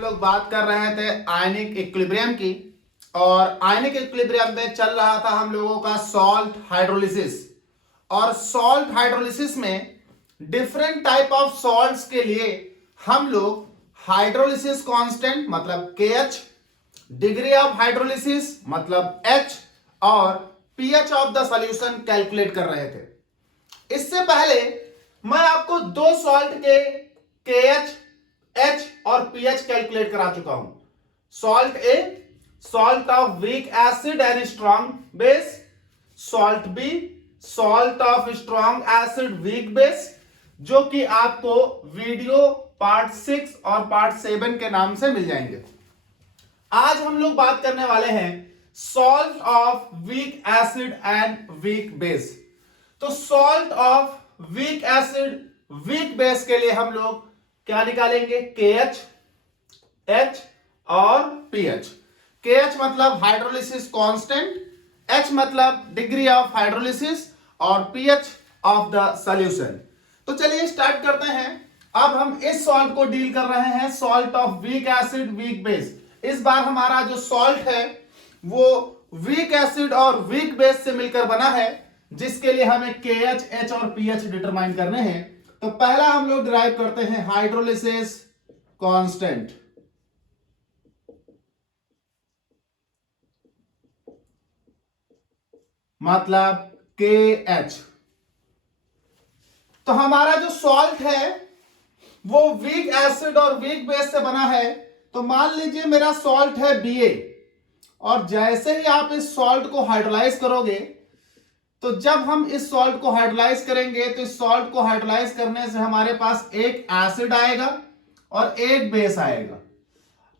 हम लोग बात कर रहे थे आयनिक इक्विलिब्रियम की। और आयनिक इक्विलिब्रियम में चल रहा था हम लोगों का सॉल्ट हाइड्रोलिसिस। और सॉल्ट हाइड्रोलिसिस में डिफरेंट टाइप ऑफ सॉल्ट्स के लिए हम लोग हाइड्रोलिसिस कांस्टेंट मतलब KH, डिग्री ऑफ हाइड्रोलिसिस मतलब H और pH of the solution calculate कर रहे थे। इससे पहले मैं आपको दो सॉल्ट के KH, H और pH कैलकुलेट करा चुका हूं। Salt A, salt of weak acid and strong base. Salt B, salt of strong acid weak base, जो कि आपको वीडियो पार्ट 6 और पार्ट 7 के नाम से मिल जाएंगे। आज हम लोग बात करने वाले हैं salt of weak acid and weak base. तो salt of weak acid weak base के लिए हम लोग क्या निकालेंगे? KH, H और pH। KH मतलब हाइड्रोलिसिस कांस्टेंट, H मतलब डिग्री ऑफ हाइड्रोलिसिस और pH ऑफ द सॉल्यूशन। तो चलिए स्टार्ट करते हैं। अब हम इस सॉल्ट को डील कर रहे हैं, salt of weak acid weak base. इस बार हमारा जो सॉल्ट है वो वीक एसिड और वीक बेस से मिलकर बना है, जिसके लिए हमें KH, H और pH डिटरमाइन करने हैं। तो पहला हम लोग डिराइव करते हैं हाइड्रोलिसिस कांस्टेंट, मतलब KH। तो हमारा जो सॉल्ट है वो वीक एसिड और वीक बेस से बना है। तो मान लीजिए मेरा सॉल्ट है BA, और जैसे ही आप इस सॉल्ट को हाइड्रोलाइज करोगे, तो जब हम इस सॉल्ट को हाइड्रोलाइज करेंगे तो इस सॉल्ट को हाइड्रोलाइज करने से हमारे पास एक एसिड आएगा और एक बेस आएगा।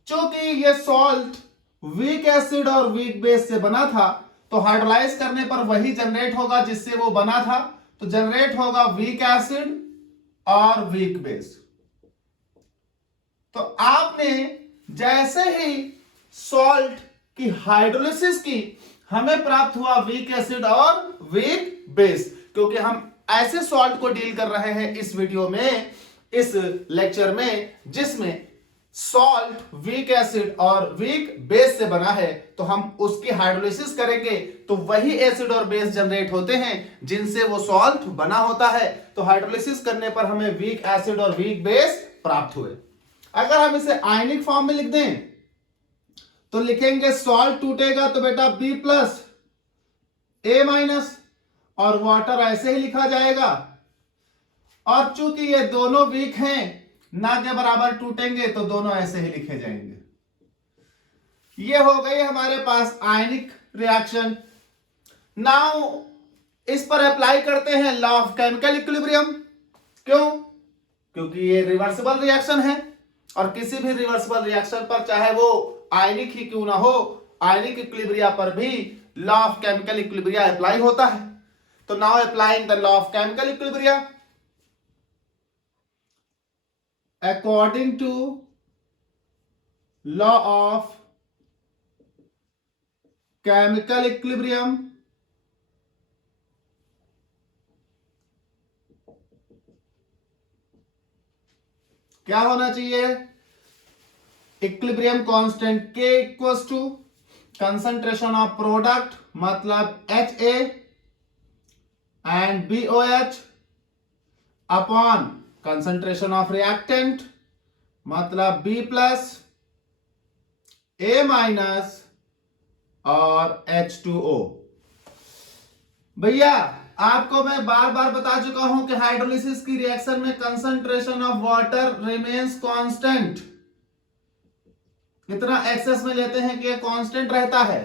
क्योंकि ये सॉल्ट वीक एसिड और वीक बेस से बना था, तो हाइड्रोलाइज करने पर वही जनरेट होगा जिससे वो बना था। तो जनरेट होगा वीक एसिड और वीक बेस। तो आपने जैसे ही सॉल्ट की हाइड्रोलिसिस की, हमें प्राप्त हुआ वीक एसिड और वीक बेस। क्योंकि हम ऐसे सॉल्ट को डील कर रहे हैं इस वीडियो में, इस लेक्चर में, जिसमें सॉल्ट वीक एसिड और वीक बेस से बना है। तो हम उसकी हाइड्रोलिसिस करेंगे तो वही एसिड और बेस जनरेट होते हैं जिनसे वो सॉल्ट बना होता है। तो हाइड्रोलिसिस करने पर हमें वीक एसिड और वीक बेस प्राप्त हुए। अगर हम इसे आयनिक फॉर्म में लिख दें तो लिखेंगे सॉल्ट टूटेगा तो बेटा B प्लस A माइनस, और वाटर ऐसे ही लिखा जाएगा। और चूंकि ये दोनों वीक हैं, ना के बराबर टूटेंगे, तो दोनों ऐसे ही लिखे जाएंगे। ये हो गई हमारे पास आयनिक रिएक्शन। नाउ इस पर अप्लाई करते हैं लॉ ऑफ केमिकल इक्विलिब्रियम। क्यों? क्योंकि ये रिवर्सिबल रिएक्शन है, और किसी भी रिवर्सिबल रिएक्शन पर, चाहे वो आयनिक ही क्यों ना हो, आयनिक इक्विलिब्रिया पर भी law of chemical equilibria apply होता है। तो now applying the law of chemical equilibria, according to law of chemical equilibrium, क्या होना चाहिए? Equilibrium constant K equals to concentration of product मतलब HA and BOH upon concentration of reactant मतलब B plus A minus और H2O। भैया आपको मैं बार बार बता चुका हूं कि हाइड्रोलिसिस की रिएक्शन में concentration of water remains constant. कितना एक्सेस में लेते हैं कि ये कांस्टेंट रहता है।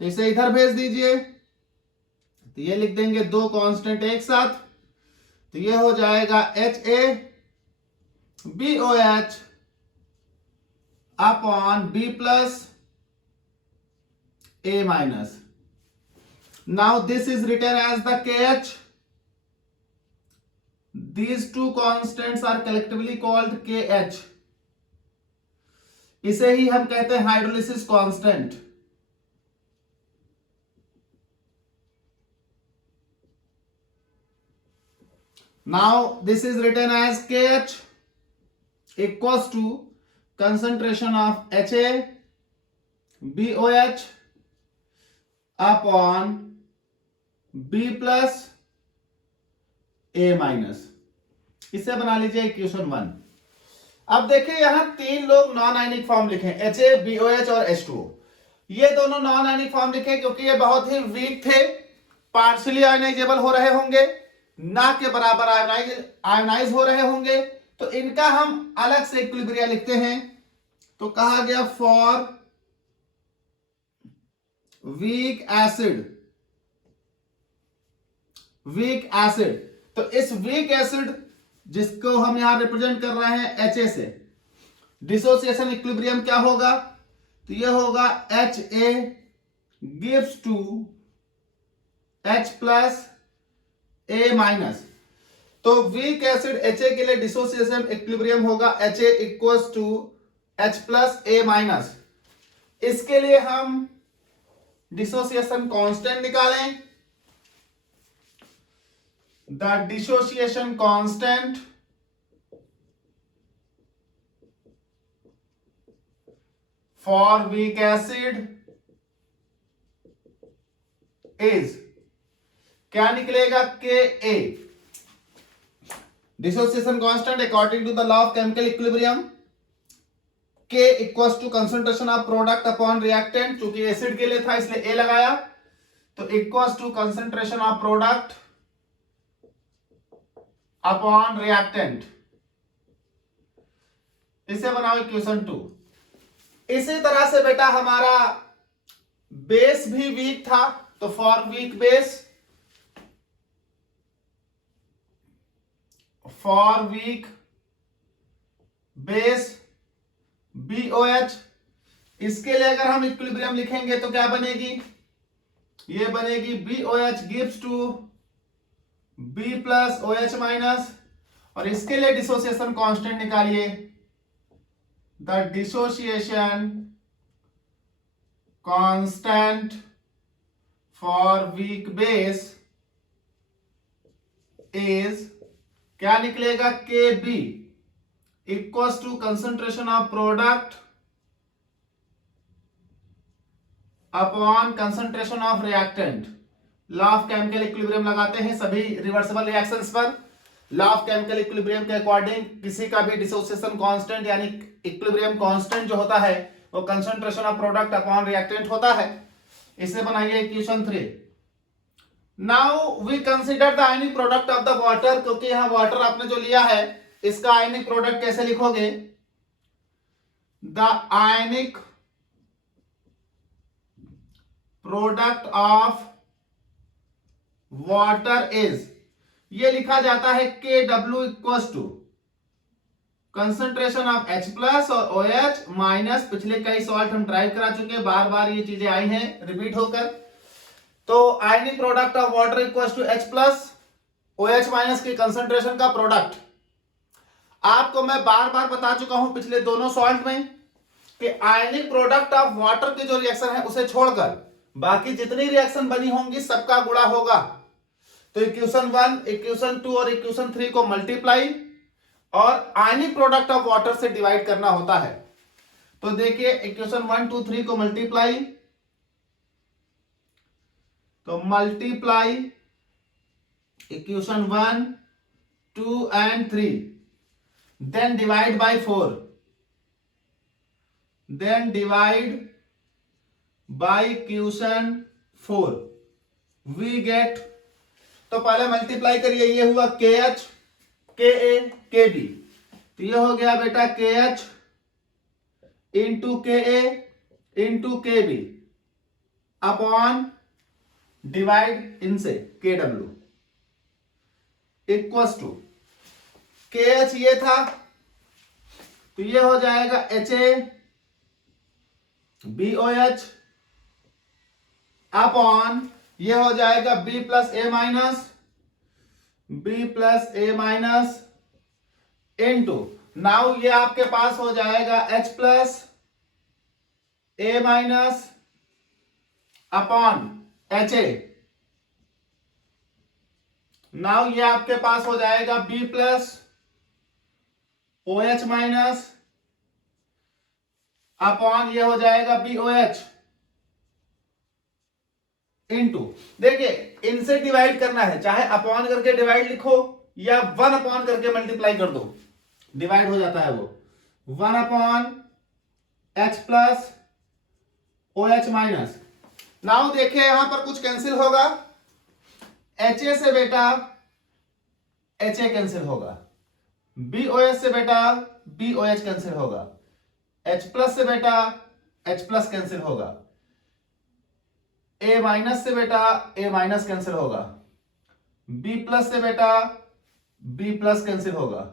तो इसे इधर भेज दीजिए, तो ये लिख देंगे दो कांस्टेंट एक साथ। तो ये हो जाएगा HABOH upon B plus A minus. Now this is written as the KH. These two constants are collectively called KH. इसे ही हम कहते हैं hydrolysis constant. Now this is written as KH equals to concentration of HaBOH upon B plus A minus. इसे बना लीजिए equation 1। अब देखिए यहां तीन लोग नॉन आयनिक फॉर्म लिखे, HaBOH और H2O। ये दोनों नॉन आयनिक फॉर्म लिखे क्योंकि ये बहुत ही वीक थे, पार्शियली आयनाइजेबल हो रहे होंगे, ना के बराबर आयनाइज हो रहे होंगे, तो इनका हम अलग से इक्विलिब्रिया लिखते हैं। तो कहा गया फॉर वीक एसिड, तो इस वीक एसिड जिसको हम यहां रिप्रेजेंट कर रहे हैं Ha से, डिसोसिएशन इक्विलिब्रियम क्या होगा? तो यह होगा Ha gives to H plus A minus. तो वीक एसिड Ha के लिए डिसोसिएशन इक्विलिब्रियम होगा Ha equals to H plus A minus. इसके लिए हम डिसोसिएशन कांस्टेंट निकालें। The dissociation constant for weak acid is, क्या निकलेगा? Ka। Dissociation constant according to the law of chemical equilibrium, K equals to concentration of product upon reactant, क्योंकि acid के लिए था इसलिए A लगाया, तो equals to concentration of product upon reactant. इसे बनाओ इक्वेशन 2। इसी तरह से बेटा हमारा बेस भी वीक था, तो फॉर वीक बेस BOH, इसके लिए अगर हम इक्विलिब्रियम लिखेंगे तो क्या बनेगी? ये बनेगी BOH gives to B plus OH minus, और इसके लिए डिसोसिएशन कांस्टेंट निकालिए। The dissociation constant for weak base is, क्या निकलेगा? KB equals to concentration of product upon concentration of reactant. Law of chemical equilibrium लगाते हैं सभी रिवर्सिबल रिएक्शंस पर। लॉ ऑफ केमिकल इक्विलिब्रियम के अकॉर्डिंग किसी का भी डिसोसिएशन कांस्टेंट यानी इक्विलिब्रियम कांस्टेंट जो होता है वो concentration of product upon reactant होता है। इसे बनाइए equation 3। Now we consider the ionic product of the water, क्योंकि यहां वाटर आपने जो लिया है इसका आयनिक प्रोडक्ट कैसे लिखोगे? The ionic product of water is, ये लिखा जाता है KW equals to concentration of H plus और OH माइनस। पिछले कई सॉल्ट हम ट्राई करा चुके हैं, बार बार ये चीजें आई हैं रिपीट होकर। तो ionic product of water equals to H plus OH minus की कंसंट्रेशन का प्रोडक्ट। आपको मैं बार बार बता चुका हूं पिछले दोनों सॉल्ट में कि आयनिक प्रोडक्ट ऑफ वाटर की जो रिएक्शन है उसे छोड़कर बाकी जितनी रिएक्शन बनी होंगी सबका गुणा होगा। तो इक्वेशन 1, इक्वेशन 2 और इक्वेशन 3 को मल्टीप्लाई और आयनिक प्रोडक्ट ऑफ वाटर से डिवाइड करना होता है। तो देखिए इक्वेशन 1, 2, 3 को मल्टीप्लाई, तो multiply equation 1, 2 and 3, then divide by 4, then divide by equation 4, we get, तो पहले मल्टीप्लाई करिए, ये हुआ KH, KA, KB, तो ये हो गया बेटा KH into KA into KB upon divide इनसे KW इक्वल्स टू KH ये था, तो ये हो जाएगा HaBOH अपॉन ये हो जाएगा B plus A minus into, now ये आपके पास हो जाएगा H plus A minus upon HA। Now ये आपके पास हो जाएगा B plus OH minus upon ये हो जाएगा BOH इनटू, देखिए इनसे डिवाइड करना है, चाहे अपॉन करके डिवाइड लिखो या 1 अपॉन करके मल्टीप्लाई कर दो, डिवाइड हो जाता है वो 1 upon H plus OH minus. Now देखिए यहां पर कुछ कैंसिल होगा, HA से बेटा HA कैंसिल होगा, BOH से बेटा BOH कैंसिल होगा, H प्लस से बेटा H प्लस कैंसिल होगा, A माइनस से बेटा A माइनस कैंसिल होगा, B प्लस से बेटा B प्लस कैंसिल होगा,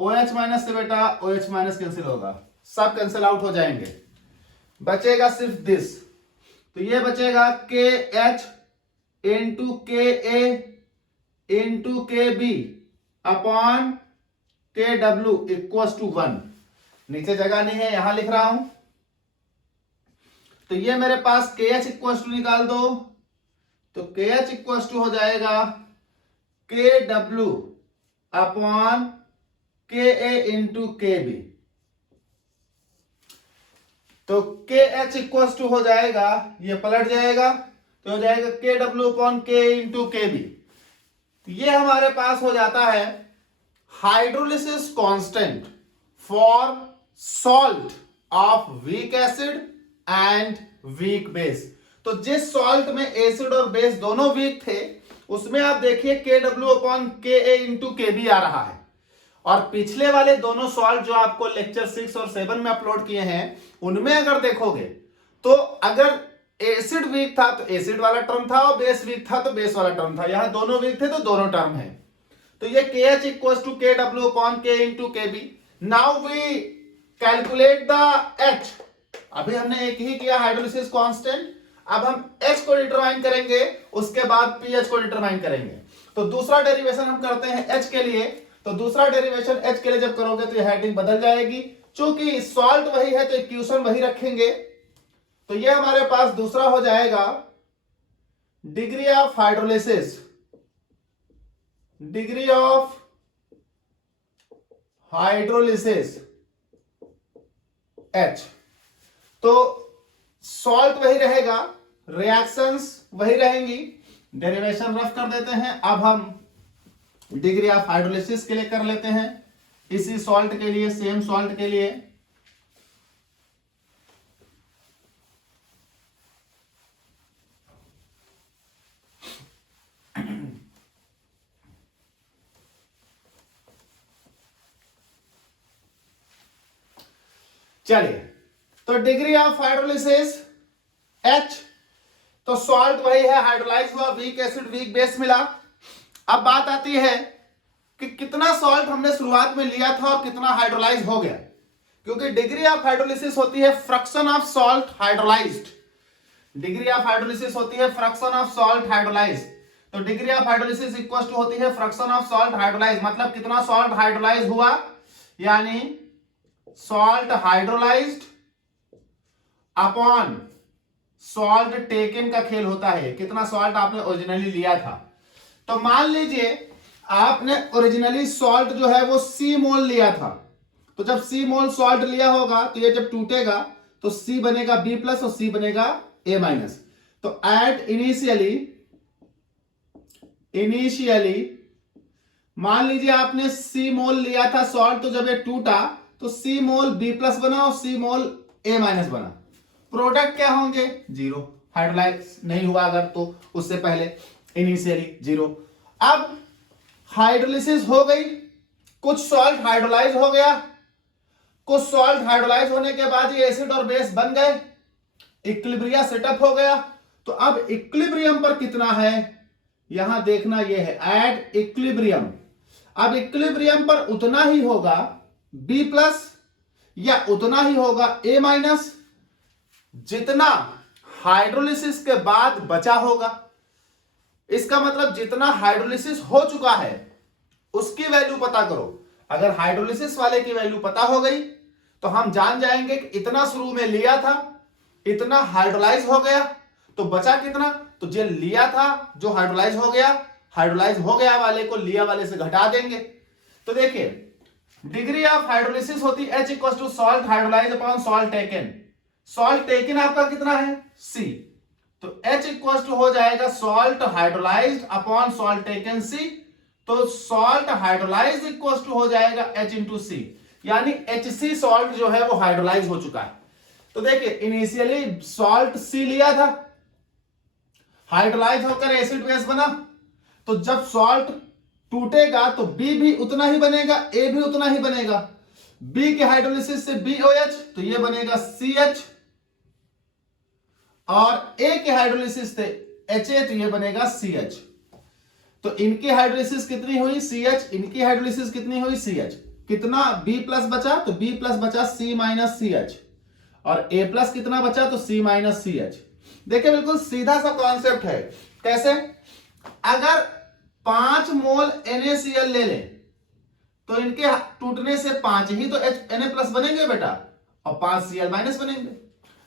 OH माइनस से बेटा OH माइनस कैंसिल होगा, सब कैंसिल आउट हो जाएंगे, बचेगा सिर्फ दिस। तो ये बचेगा KH into KA into KB upon KW equals to 1। नीचे जगह नहीं है, यहां लिख रहा हूं। तो ये मेरे पास KH इक्वल्स टू निकाल दो, तो KH इक्वल्स टू हो जाएगा KW upon KA into KB। तो KH इक्वल्स टू हो जाएगा, ये पलट जाएगा तो हो जाएगा KW upon K into KB। तो ये हमारे पास हो जाता है hydrolysis constant for salt of weak acid and weak base. तो जिस सॉल्ट में एसिड और बेस दोनों वीक थे उसमें आप देखिए KW upon KA into KB आ रहा है, और पिछले वाले दोनों सॉल्ट जो आपको लेक्चर 6 और 7 में अपलोड किए हैं उनमें अगर देखोगे तो अगर एसिड वीक था तो एसिड वाला टर्म था और बेस वीक था तो बेस वाला टर्म था, यहां दोनों वीक थे तो दोनों टर्म है। तो ये KH equals to KW upon K into KB। Now we calculate the H। अभी हमने एक ही किया हाइड्रोलिसिस कांस्टेंट, अब हम H को डिटरमाइन करेंगे, उसके बाद pH को डिटरमाइन करेंगे। तो दूसरा डेरिवेशन हम करते हैं H के लिए, तो दूसरा डेरिवेशन H के लिए जब करोगे तो ये हेडिंग बदल जाएगी, चूंकि सॉल्ट वही है तो इक्वेशन वही रखेंगे। तो ये हमारे पास दूसरा हो जाएगा degree of hydrolysis, degree of hydrolysis H। तो सॉल्ट वही रहेगा, रिएक्शंस वही रहेंगी, डेरिवेशन रफ कर देते हैं। अब हम डिग्री ऑफ हाइड्रोलिसिस के लिए कर लेते हैं, इसी सॉल्ट के लिए, सेम सॉल्ट के लिए। चलिए, तो डिग्री ऑफ हाइड्रोलिसिस H, तो सॉल्ट वही है, हाइड्रोलाइज हुआ, वीक एसिड वीक बेस मिला। अब बात आती है कि कितना सॉल्ट हमने शुरुआत में लिया था और कितना हाइड्रोलाइज हो गया, क्योंकि डिग्री ऑफ हाइड्रोलिसिस होती है fraction of salt hydrolysed. Degree of hydrolysis होती है फ्रैक्शन ऑफ सॉल्ट हाइड्रोलाइज्ड। तो degree of hydrolysis equal to होती है फ्रैक्शन ऑफ सॉल्ट हाइड्रोलाइज, मतलब कितना सॉल्ट हाइड्रोलाइज हुआ, यानी salt hydrolysed upon salt taken का खेल होता है, कितना सॉल्ट आपने ओरिजिनली लिया था। तो मान लीजिए आपने ओरिजिनली सॉल्ट जो है वो C मोल लिया था, तो जब C मोल सॉल्ट लिया होगा तो ये जब टूटेगा तो C बनेगा B प्लस और C बनेगा A माइनस। तो एट इनिशियली मान लीजिए आपने C मोल लिया था सॉल्ट, तो जब ये टूटा तो C मोल B प्लस बना और C मोल A माइनस बना। प्रोडक्ट क्या होंगे, जीरो, हाइड्रोलाइज नहीं हुआ अगर तो उससे पहले इनिशियली जीरो। अब हाइड्रोलिसिस हो गई, कुछ सॉल्ट हाइड्रोलाइज हो गया, कुछ सॉल्ट हाइड्रोलाइज होने के बाद ये एसिड और बेस बन गए, इक्विलिब्रियम सेटअप हो गया। तो अब इक्विलिब्रियम पर कितना है यहां देखना, ये है एट इक्विलिब्रियम। अब इक्विलिब्रियम पर उतना ही होगा B प्लस या उतना ही होगा A माइनस जितना हाइड्रोलिसिस के बाद बचा होगा। इसका मतलब जितना हाइड्रोलिसिस हो चुका है उसकी वैल्यू पता करो। अगर हाइड्रोलिसिस वाले की वैल्यू पता हो गई तो हम जान जाएंगे कि इतना शुरू में लिया था, इतना हाइड्रोलाइज हो गया, तो बचा कितना, तो जो लिया था जो हाइड्रोलाइज हो गया वाले को लिया वाले से घटा देंगे। तो देखिए डिग्री ऑफ हाइड्रोलिसिस होती है H equal to salt hydrolyse upon salt taken. Salt taken आपका कितना है C, तो H इक्वल टू हो जाएगा salt hydrolysed upon salt taken C, तो सॉल्ट हाइड्रोलाइज इक्वल टू हो जाएगा H इंटू C, यानी HC सॉल्ट जो है वो हाइड्रोलाइज हो चुका है। तो देखिए इनिशियली सॉल्ट C लिया था, हाइड्रोलाइज होकर एसिड बेस बना, तो जब सॉल्ट टूटेगा तो B भी उतना ही बनेगा, A भी उतना ही बनेगा। B के हाइड्रोलिसिस से BOH, तो ये बनेगा CH, और A के हाइड्रोलिसिस से HA, तो ये बनेगा CH। तो इनकी हाइड्रोलिसिस कितनी हुई CH, इनकी हाइड्रोलिसिस कितनी हुई CH, कितना B प्लस बचा, तो B प्लस बचा C माइनस CH, और A प्लस कितना बचा, तो C माइनस CH। देखिए बिल्कुल सीधा सा कॉन्सेप्ट है। कैसे, अगर 5 मोल NaCl ले लें तो इनके टूटने से 5 ही तो Na प्लस बनेंगे बेटा, और 5 Cl माइनस बनेंगे।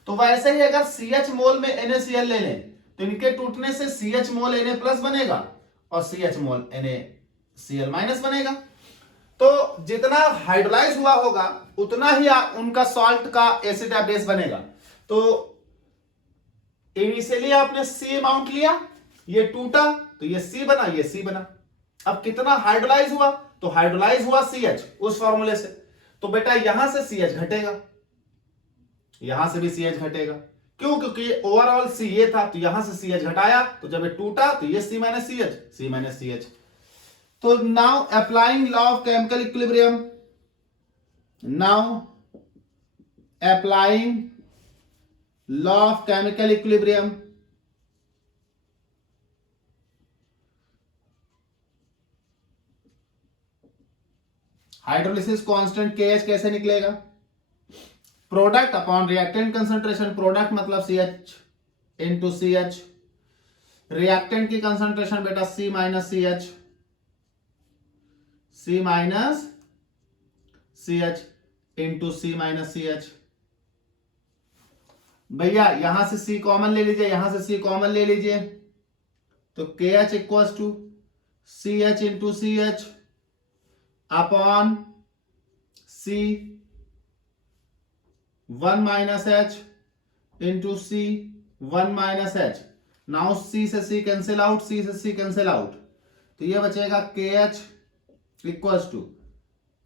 तो वैसे ही अगर CH मोल में NaCl ले लें तो इनके टूटने से CH मोल Na प्लस बनेगा और CH मोल NaCl माइनस बनेगा। तो जितना हाइड्रोलाइज हुआ होगा उतना ही उनका सॉल्ट का एसिड या बेस बनेगा। तो इनिशियली आपने C अमाउंट लिया, ये टूटा तो ये C बना, ये C बना। अब कितना हाइड्रोलाइज हुआ, तो हाइड्रोलाइज हुआ CH उस फॉर्मूले से, तो बेटा यहां से CH घटेगा, यहां से भी CH घटेगा। क्यों, क्योंकि ओवरऑल C ये था, तो यहां से CH घटाया, तो जब ये टूटा तो ये C minus CH, C minus CH। तो now applying law of chemical equilibrium, now applying law of chemical equilibrium, hydrolysis constant KH कैसे निकलेगा, product upon reactant concentration, product मतलब CH इंटू CH, रिएक्टेंट की कंसंट्रेशन बेटा C minus CH, C minus CH into C minus CH। भैया यहां से C common ले लीजिए, यहां से C कॉमन ले लीजिए, तो KH equal to CH into CH upon C 1 minus H into C 1 minus H। Now C से C कैंसिल आउट, C से C कैंसिल आउट, तो ये बचेगा KH equal to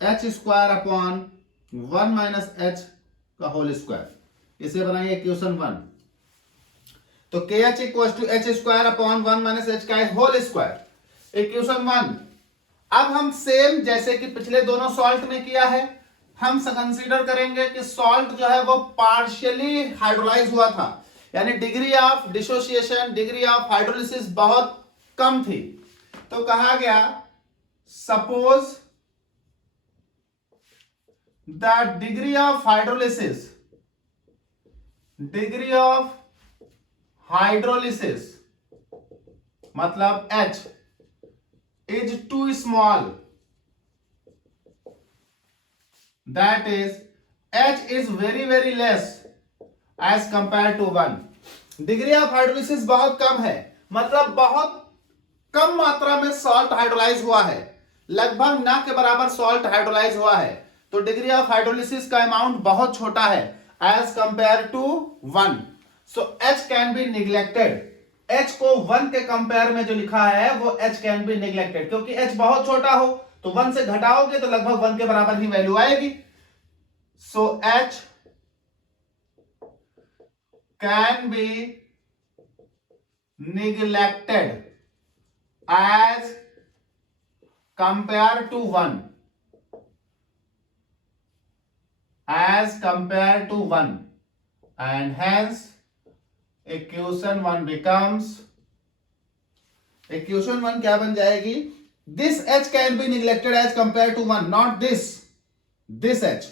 H square upon 1 minus H का whole square. इसे बनाइए equation 1, तो KH equal to H square upon 1 minus H का होल स्क्वायर, इक्वेशन 1। अब हम सेम जैसे कि पिछले दोनों सॉल्ट में किया है, हम कंसीडर करेंगे कि सॉल्ट जो है वो पार्शियली हाइड्रोलाइज हुआ था, यानी degree of dissociation, degree of hydrolysis बहुत कम थी। तो कहा गया suppose the degree of hydrolysis, degree of hydrolysis मतलब H is too small, that is H is very less as compared to 1। Degree of hydrolysis बहुत कम है, मतलब बहुत कम मात्रा में सॉल्ट हाइड्रोलाइज हुआ है, लगभग ना के बराबर सॉल्ट हाइड्रोलाइज हुआ है, तो डिग्री ऑफ हाइड्रोलिसिस का अमाउंट बहुत छोटा है as compare to 1। So H can be neglected, H को 1 के कंपेयर में जो लिखा है वो H कैन बी निग्लेक्टेड, क्योंकि H बहुत छोटा हो तो 1 से घटाओगे तो लगभग 1 के बराबर ही वैल्यू आएगी। So H can be neglected as compare to 1, as compared to 1, and hence equation 1 becomes, equation 1 क्या बन जाएगी, this H can be neglected as compared to 1, not this H।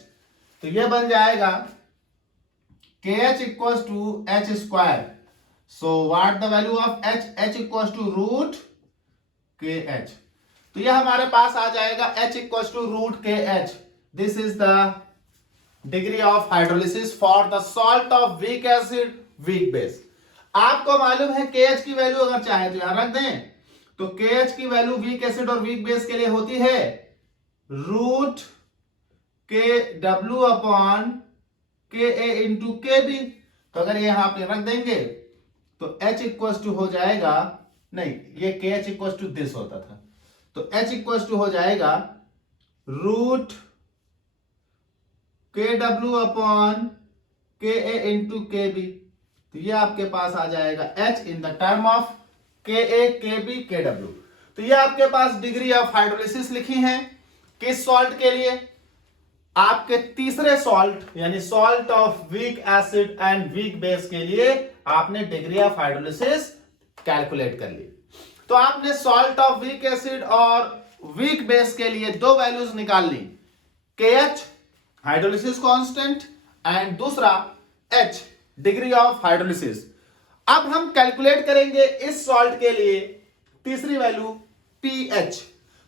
तो ये बन जाएगा KH equals to H square। So what the value of H? H equals to root KH। तो ये हमारे पास आ जाएगा H equals to root KH। This is the degree of hydrolysis for the salt of weak acid weak base. आपको मालूम है KH की value अगर चाहे तो यहां रख दें, तो KH की वैल्यू वीक एसिड और वीक बेस के लिए होती है रूट के डब्ल्यू अपॉन के ए इंटू के बी। तो अगर ये यहां पे रख देंगे तो H इक्वल टू हो जाएगा, नहीं ये के एच इक्वल टू दिस होता था, तो H इक्वल टू हो जाएगा रूट के डब्ल्यू अपॉन के ए इंटू के बी। तो ये आपके पास आ जाएगा H in the term of के ए के बी के डब्ल्यू। तो ये आपके पास डिग्री ऑफ हाइड्रोलिसिस लिखी है किस सॉल्ट के लिए, आपके तीसरे सॉल्ट यानी salt of weak acid and weak base के लिए आपने डिग्री ऑफ हाइड्रोलिसिस कैलकुलेट कर ली। तो आपने सॉल्ट ऑफ वीक एसिड और वीक बेस के लिए दो वैल्यूज निकाल ली, KH हाइड्रोलिसिस कांस्टेंट एंड दूसरा H डिग्री ऑफ हाइड्रोलिसिस। अब हम कैलकुलेट करेंगे इस सॉल्ट के लिए तीसरी वैल्यू pH।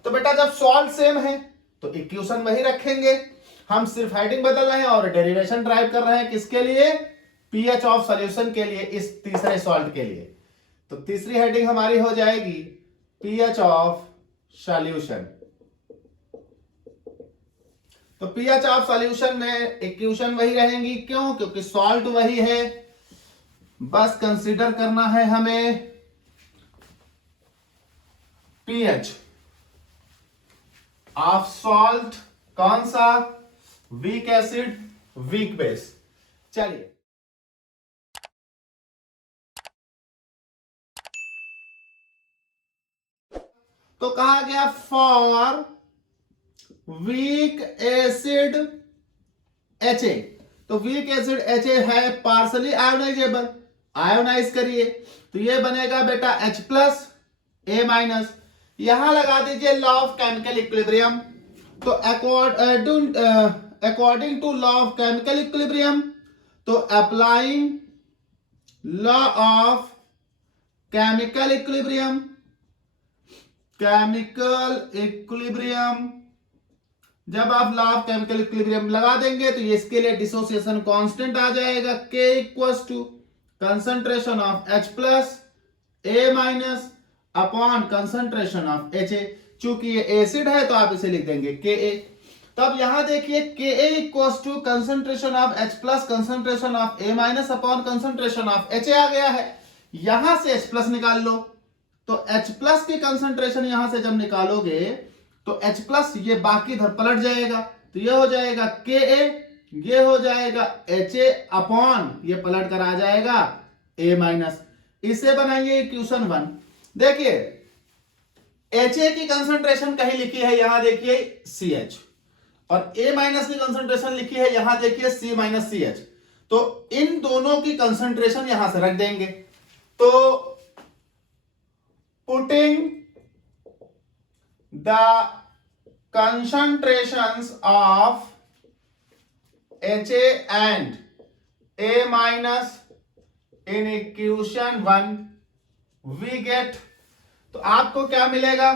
तो बेटा जब सॉल्ट सेम है तो इक्वेशन वही रखेंगे, हम सिर्फ हेडिंग बदल रहे हैं और डेरिवेशन ड्राइव कर रहे हैं किसके लिए, pH ऑफ सॉल्यूशन के लिए, इस तीसरे सॉल्ट के लिए। तो तीसरी हेडिंग हमारी हो जाएगी pH ऑफ सॉल्यूशन। तो pH ऑफ सॉल्यूशन में इक्वेशन वही रहेंगी, क्यों, क्योंकि सॉल्ट वही है, बस कंसीडर करना है हमें pH ऑफ सॉल्ट, कौन सा, वीक एसिड वीक बेस। चलिए तो कहा गया फॉर वीक एसिड HA। तो वीक एसिड HA है पार्सली आयोनाइजेबल, आयोनाइज करिए तो ये बनेगा बेटा H प्लस A माइनस। यहां लगा दीजिए लॉ ऑफ केमिकल इक्विलिब्रियम। तो according to law of chemical equilibrium, तो applying law of chemical equilibrium, जब आप लॉ ऑफ केमिकल इक्विलिब्रियम लगा देंगे तो ये इसके लिए डिसोसिएशन कांस्टेंट आ जाएगा K equals to concentration of H plus A minus upon concentration of HA। चूंकि ये एसिड है तो आप इसे लिख देंगे Ka। तो अब यहां देखिए Ka equals to concentration of H plus concentration of A minus upon concentration of HA आ गया है। यहां से H प्लस निकाल लो, तो H प्लस की कंसंट्रेशन यहां से जब निकालोगे तो H प्लस ये बाकी इधर पलट जाएगा, तो ये हो जाएगा Ka, ये हो जाएगा HA अपॉन ये पलट कर आ जाएगा A माइनस। इसे बनाइए इक्वेशन 1। देखिए HA की कंसंट्रेशन कहीं लिखी है, यहां देखिए CH, और A माइनस की कंसंट्रेशन लिखी है यहां देखिए C माइनस CH। तो इन दोनों की कंसंट्रेशन यहां से रख देंगे। तो putting the concentrations of HA and A minus in equation 1 we get, तो आपको क्या मिलेगा,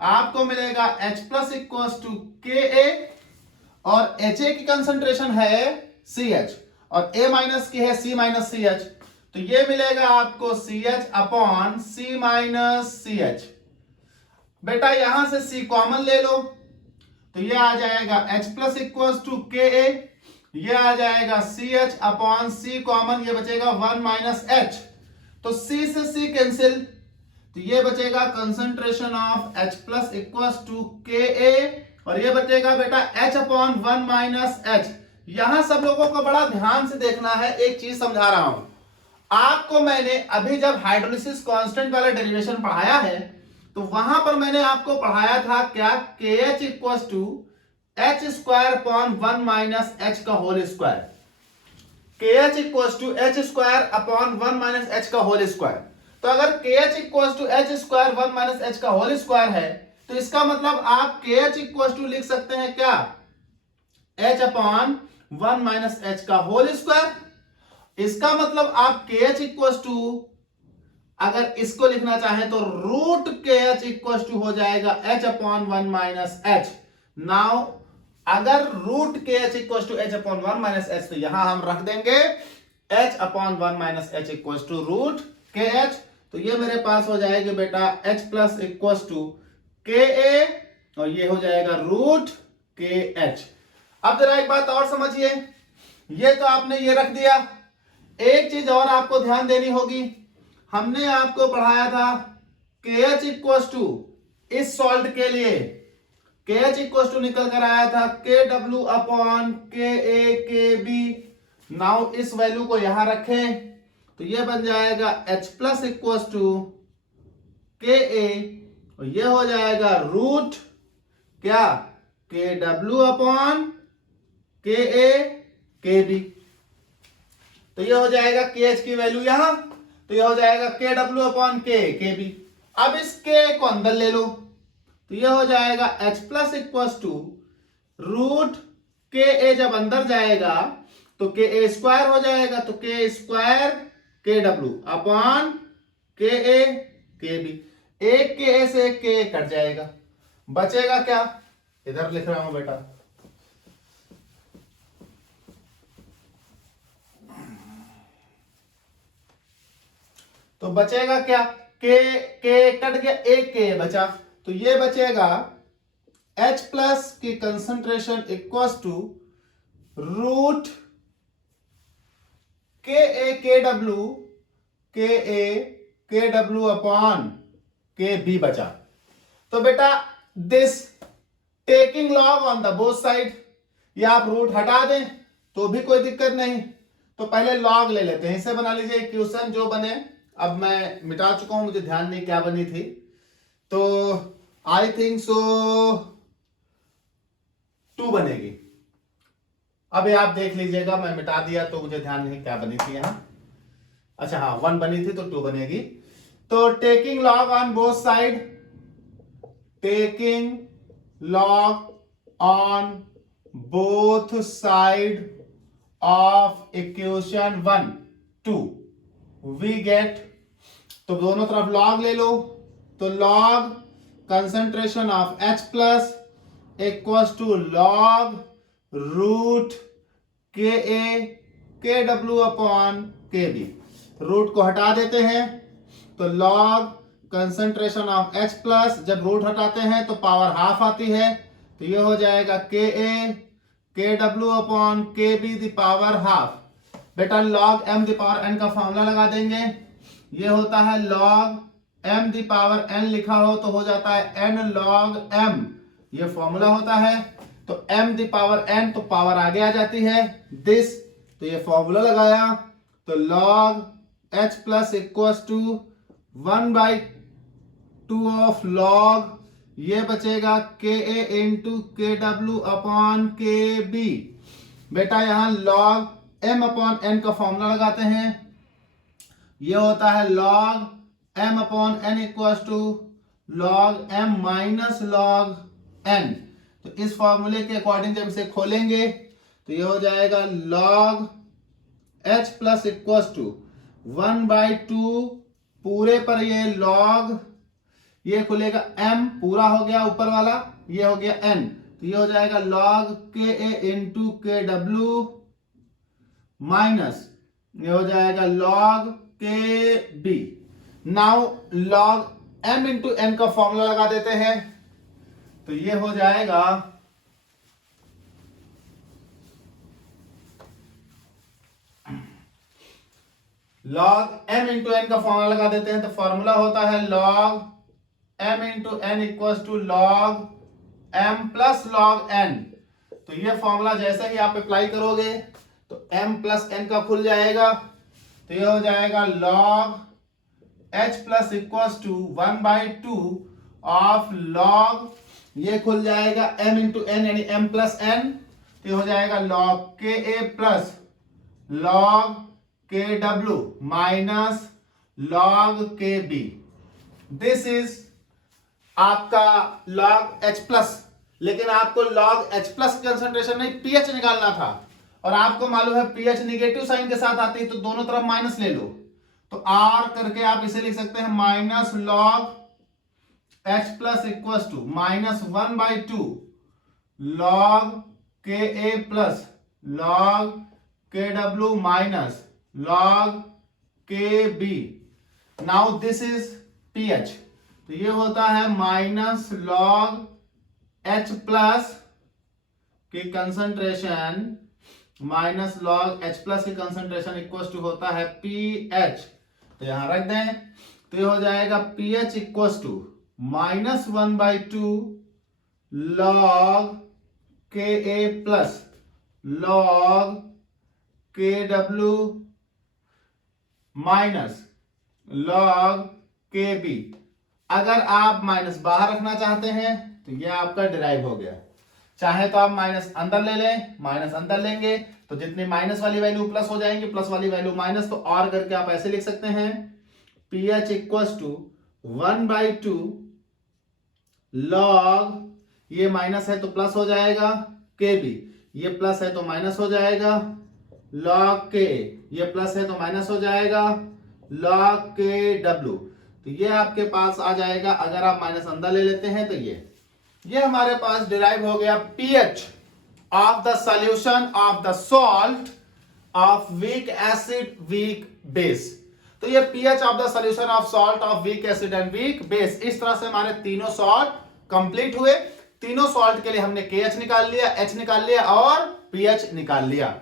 आपको मिलेगा H plus equal to Ka और HA की कंसंट्रेशन है CH और A माइनस की है C माइनस CH। तो ये मिलेगा आपको CH upon C minus CH। बेटा यहां से C कॉमन ले लो तो ये आ जाएगा H plus equal to Ka, ये आ जाएगा CH अपॉन C कॉमन, ये बचेगा 1 माइनस H। तो C से C कैंसिल, तो ये बचेगा concentration of H plus equal to Ka और ये बचेगा बेटा H अपॉन 1 माइनस H। यहां सब लोगों को बड़ा ध्यान से देखना है, एक चीज समझा रहा हूं आपको। मैंने अभी जब हाइड्रोलिसिस कांस्टेंट वाला डेरिवेशन पढ़ाया है तो वहां पर मैंने आपको पढ़ाया था क्या, KH equal to H square upon 1 minus H का whole square. KH equal to H square upon 1 minus H का होल स्क्वायर। तो अगर KH equal to H square 1 minus H का होल स्क्वायर है तो इसका मतलब आप KH इक्वल टू लिख सकते हैं क्या, H अपॉन 1 माइनस H का होल स्क्वायर। इसका मतलब आप KH इक्वल टू अगर इसको लिखना चाहें तो रूट KH इक्वल टू हो जाएगा H upon 1 minus H। Now अगर root KH equal to H upon 1 minus H तो यहां हम रख देंगे H upon 1 minus H equal to root KH। तो ये मेरे पास हो जाएगी बेटा H plus equal to Ka और ये हो जाएगा रूट KH। अब जरा एक बात और समझिए, ये तो आपने ये रख दिया। एक चीज और आपको ध्यान देनी होगी, हमने आपको पढ़ाया था KH इक्वल टू इस सॉल्ट के लिए KH इक्वल टू निकल कर आया था KW upon KA KB। Now इस वैल्यू को यहां रखें तो ये बन जाएगा H plus equal to KA और ये हो जाएगा रूट क्या KW अपॉन KA KB। तो ये हो जाएगा KH की वैल्यू यहां, तो ये हो जाएगा KW अपॉन KB। अब इस K को अंदर ले लो तो ये हो जाएगा H plus equal to root KA, जब अंदर जाएगा तो KA स्क्वायर हो जाएगा, तो K square KW upon KA KB। एक KA से एक KA कट जाएगा, बचेगा क्या, इधर लिख रहा हूं बेटा, तो बचेगा क्या, के कट गया, एक के बचा, तो ये बचेगा H प्लस की concentration equal to root KA upon KB बचा। तो बेटा this taking log on the both side, या आप रूट हटा दें तो भी कोई दिक्कत नहीं, तो पहले लॉग ले लेते हैं। इसे बना लीजिए इक्वेशन जो बने, अब मैं मिटा चुका हूं, मुझे ध्यान नहीं क्या बनी थी, तो आई थिंक सो 2 बनेगी। अब ये आप देख लीजिएगा, मैं मिटा दिया तो मुझे ध्यान नहीं क्या बनी थी यहां, अच्छा हाँ 1 बनी थी तो 2 बनेगी। तो taking log on both side, taking log on both side of equation 1 2 we get, तो दोनों तरफ लॉग ले लो, तो log concentration of H plus equals to log root KW upon KB। Root को हटा देते हैं तो log concentration of H plus, जब रूट हटाते हैं तो पावर हाफ आती है, तो ये हो जाएगा KW upon KB the power half. बेटा log m the power n का फॉर्मूला लगा देंगे, ये होता है log m the power n, लिखा हो तो हो जाता है n log m, ये फॉर्मूला होता है। तो m द पावर n तो पावर आगे आ जाती है दिस, तो ये फॉर्मूला लगाया, तो log h plus equal to 1/2 of log, ये बचेगा KA into KW upon KB। बेटा यहां log m अपॉन n का फॉर्मूला लगाते हैं, ये होता है log m upon n equal to log m minus log n। तो इस फॉर्मूले के अकॉर्डिंग जब इसे खोलेंगे तो ये हो जाएगा log h plus equal to 1/2 पूरे पर ये log, ये खुलेगा m पूरा हो गया ऊपर वाला, ये हो गया n, तो ये हो जाएगा log KA into KW minus ये हो जाएगा log KB। Now log m into n का फॉर्मूला लगा देते हैं, तो ये हो जाएगा log m इंटू n का फॉर्मूला लगा देते हैं, तो फॉर्मूला होता है log m into n equal to log m plus log n। तो ये फॉर्मूला जैसे ही आप अप्लाई करोगे तो m प्लस n का खुल जाएगा, तो ये हो जाएगा log h plus equal to 1/2 of log, ये खुल जाएगा m इंटू n यानी m प्लस n, तो ये हो जाएगा log KA plus log KW minus log KB। This is आपका log H प्लस, लेकिन आपको log H प्लस कंसंट्रेशन नहीं pH निकालना था, और आपको मालूम है pH निगेटिव साइन के साथ आती है, तो दोनों तरफ माइनस ले लो, तो R करके आप इसे लिख सकते हैं minus log H plus equal to minus 1/2 log KA plus log KW minus log KB। Now this is pH, तो ये होता है माइनस log H प्लस की concentration minus log H plus की कंसंट्रेशन इक्वल टू होता है pH। तो यहां रख दें, तो ये हो जाएगा pH equal to -1/2 log Ka plus log Kw minus log Kb। अगर आप माइनस बाहर रखना चाहते हैं तो यह आपका डिराइव हो गया। चाहे तो आप माइनस अंदर ले लें, माइनस अंदर लेंगे तो जितनी माइनस वाली वैल्यू प्लस हो जाएंगे, प्लस वाली वैल्यू माइनस, तो और करके आप ऐसे लिख सकते हैं pH इक्वल टू 1/2 log, ये माइनस है तो प्लस हो जाएगा, Kb, ये प्लस है तो माइनस हो जाएगा, log K, ये प्लस है तो माइनस हो जाएगा, log Kw। तो ये आपके पास आ जाएगा। अगर आप माइनस अंदर ले लेते हैं तो ये हमारे पास डिराइव हो गया pH of the solution of the salt of weak acid weak base. तो ये pH of the solution of salt of weak acid and weak base. इस तरह से हमारे तीनों सॉल्ट कंप्लीट हुए। तीनों सॉल्ट के लिए हमने KH निकाल लिया, H निकाल लिया और pH निकाल लिया।